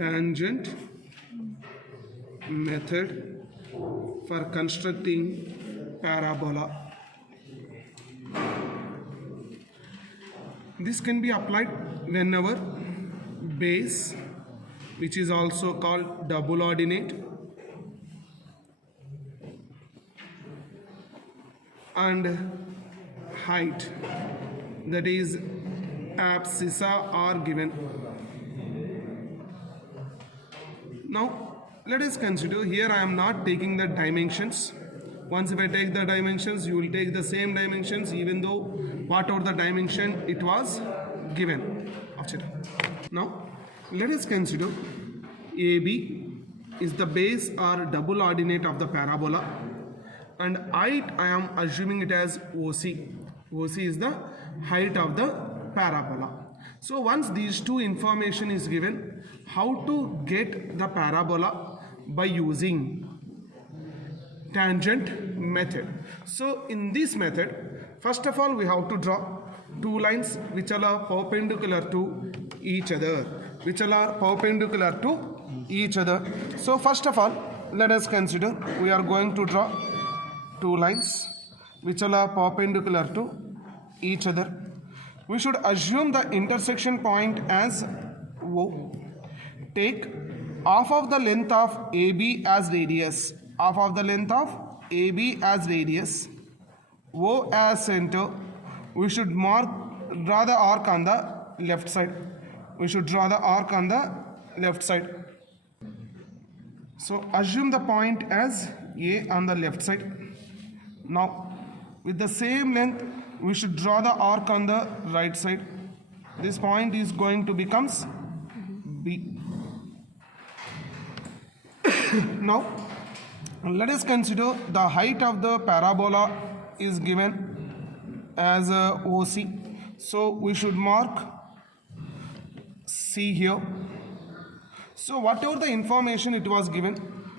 tangent method for constructing parabola. This can be applied whenever base, which is also called double ordinate, and height, that is abscissa, are given. Now let us consider, here I am not taking the dimensions. Once if I take the dimensions, you will take the same dimensions even though whatever the dimension it was given. Now let us consider AB is the base or double ordinate of the parabola, and height I am assuming it as OC. OC is the height of the parabola. So once these two information is given, how to get the parabola? By using tangent method. So in this method, first of all we have to draw two lines which are perpendicular to each other, So first of all, let us consider, we are going to draw two lines which are perpendicular to each other. We should assume the intersection point as O. Take half of the length of AB as radius, O as center. We should draw the arc on the left side. So assume the point as A on the left side. Now with the same length, we should draw the arc on the right side. This point is going to becomes B. Now let us consider the height of the parabola is given as OC. So we should mark C here. So whatever the information it was given,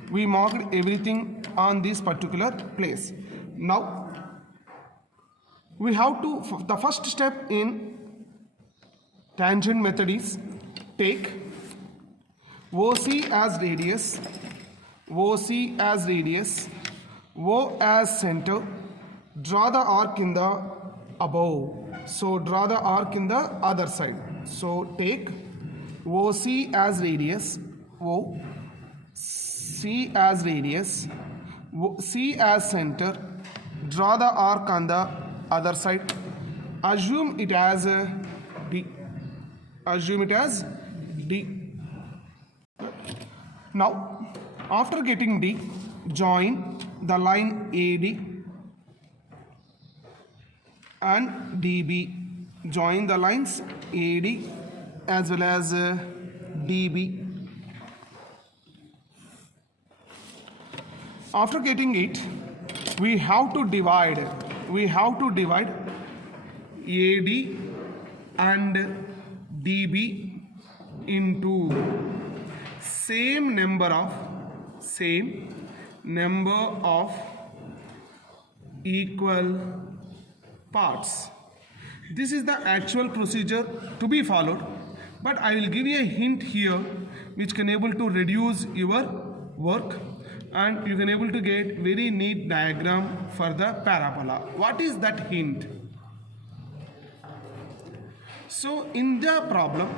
we marked everything on this particular place. Now we have to, the first step in tangent method is take OC as radius, O as center, draw the arc in the above. So draw the arc in the other side. So take OC as radius, C as center, draw the arc on the other side. Assume it as D. Now after getting D, join the line AD and DB. Join the lines AD as well as DB. After getting it, we have to divide AD and DB into same number of equal parts. This is the actual procedure to be followed, but I will give you a hint here which can able to reduce your work, and you can able to get very neat diagram for the parabola. What is that hint? So in the problem,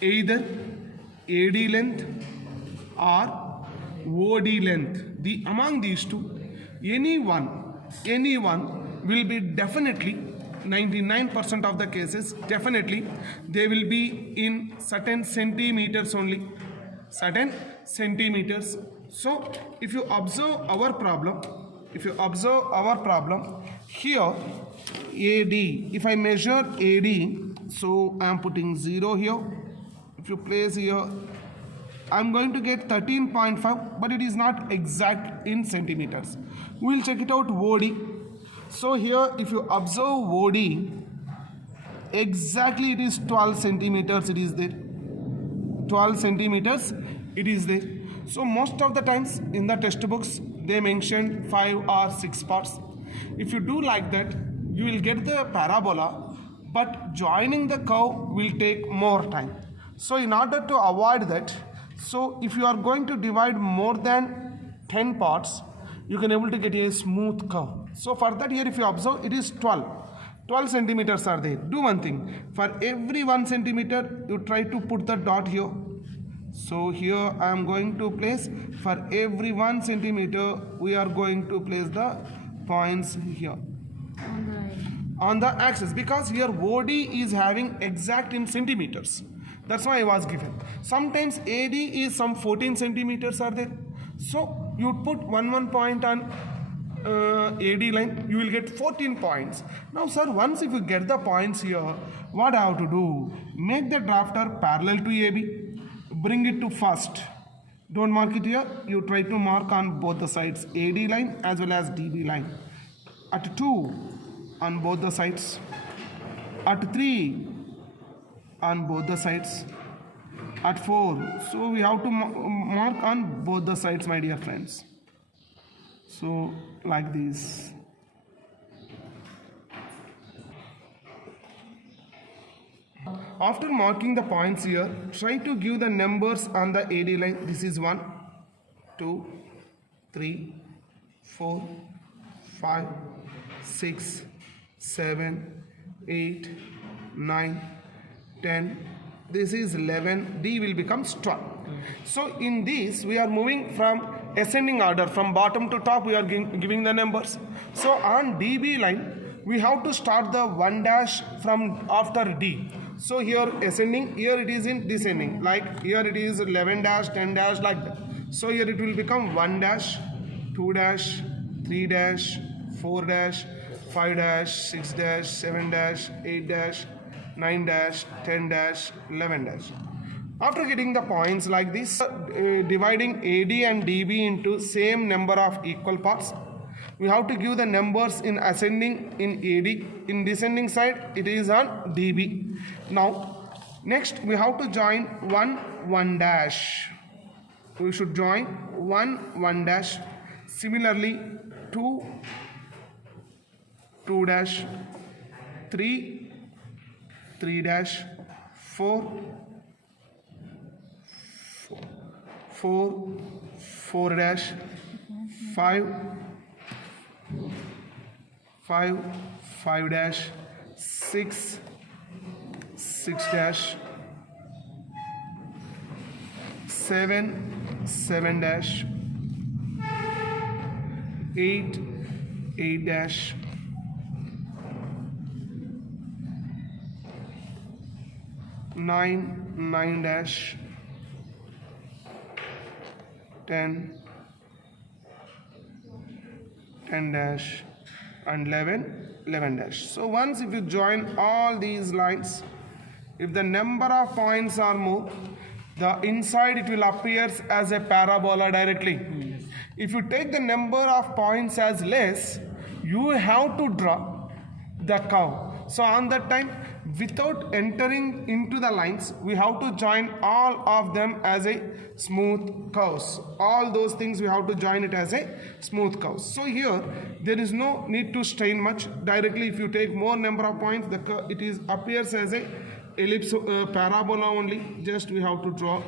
either AD length or OD length, among these two, any one will be definitely, 99% of the cases, definitely they will be in certain centimeters only, So if you observe our problem, here AD, if I measure AD, so I am putting 0 here. If you place here, I am going to get 13.5, but it is not exact in centimeters. We will check it out OD. So here if you observe OD, exactly it is 12 centimeters it is there. 12 centimeters it is there. So most of the times in the textbooks they mention 5 or 6 parts. If you do like that, you will get the parabola, but joining the curve will take more time. So in order to avoid that, so if you are going to divide more than 10 parts, you can able to get a smooth curve. So for that, here if you observe, it is 12 centimeters are there. Do one thing, for every 1 centimeter you try to put the dot here. So here I am going to place, for every 1 centimeter we are going to place the points here on the axis, because here OD is having exact in centimeters. That's why I was given. Sometimes AD is some 14 centimeters are there. So you put one point on AD line, you will get 14 points. Now sir, once if you get the points here, what I have to do? Make the drafter parallel to AB, bring it to first. Don't mark it here, you try to mark on both the sides, AD line as well as DB line. At 2 on both the sides, at 3 on both the sides, at 4. So we have to mark on both the sides, my dear friends. So like this. After marking the points here, try to give the numbers on the AD line. This is 1, 2, 3, 4, 5, 6, 7, 8, 9, 10. This is 11. D will become 12. So in this we are moving from ascending order, from bottom to top we are giving the numbers. So on DB line we have to start the 1 dash from after D. So here ascending, here it is in descending, like here it is 11 dash, 10 dash, like that. So here it will become 1 dash, 2 dash, 3 dash, 4 dash, 5 dash, 6 dash, 7 dash, 8 dash, 9 dash, 10 dash, 11 dash. After getting the points like this, dividing AD and DB into same number of equal parts, we have to give the numbers in ascending in AD, in descending side it is on DB. Now next we have to join 1 dash. We should join 1 dash. Similarly 2 dash, 3 dash, 4 dash, 5 dash, 6 dash, 7 dash, 8 dash, 9 dash, 10 dash, and 11 dash. So once if you join all these lines, if the number of points are more, the inside it will appear as a parabola directly. If you take the number of points as less, you have to draw the curve. So on that time, without entering into the lines, we have to join all of them as a smooth curves. All those things we have to join it as a smooth curves. So here there is no need to strain much. Directly if you take more number of points, the curve, it is appears as a ellipse parabola only. Just we have to draw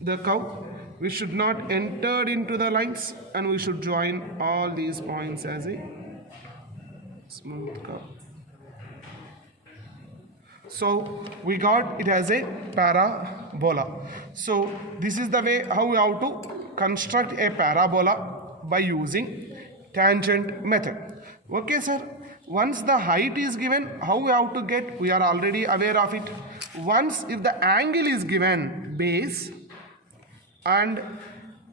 the curve. We should not enter into the lines, and we should join all these points as a smooth curve. So we got it as a parabola. So this is the way how we have to construct a parabola by using tangent method. Okay sir, once the height is given, how we have to get, we are already aware of it. Once if the angle is given, base and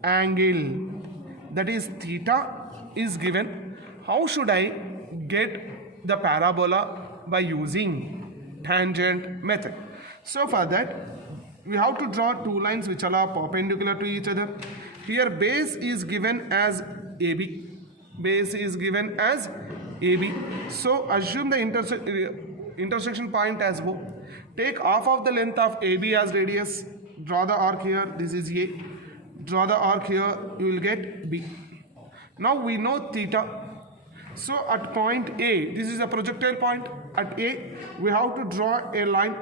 angle, that is theta is given, how should I get the parabola? By using tangent method. So for that we have to draw two lines which are perpendicular to each other. Here base is given as AB. Base is given as AB. So assume the intersection point as O. Take half of the length of AB as radius. Draw the arc here. This is A. Draw the arc here. You will get B. Now we know theta. So at point A, this is a projectile point. At A, we have to draw a line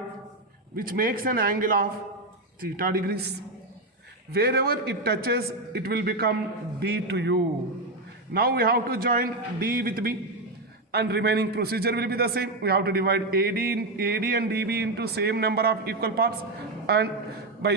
which makes an angle of theta degrees. Wherever it touches, it will become D to U. Now we have to join D with B, and remaining procedure will be the same. We have to divide AD and DB into same number of equal parts, and by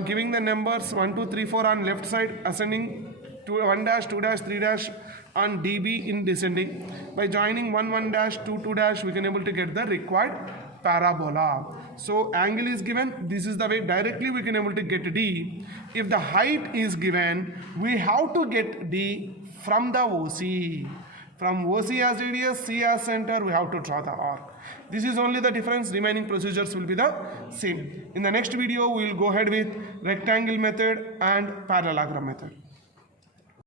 giving the numbers 1, 2, 3, 4 on left side, ascending to 1 dash, 2 dash, 3 dash on DB in descending. By joining 1, 1 dash, 2, 2 dash, we can able to get the required parabola. So angle is given, this is the way directly we can able to get D. If the height is given, we have to get D from the OC. From OC as radius, C as center, we have to draw the arc. This is only the difference, remaining procedures will be the same. In the next video, we will go ahead with rectangle method and parallelogram method.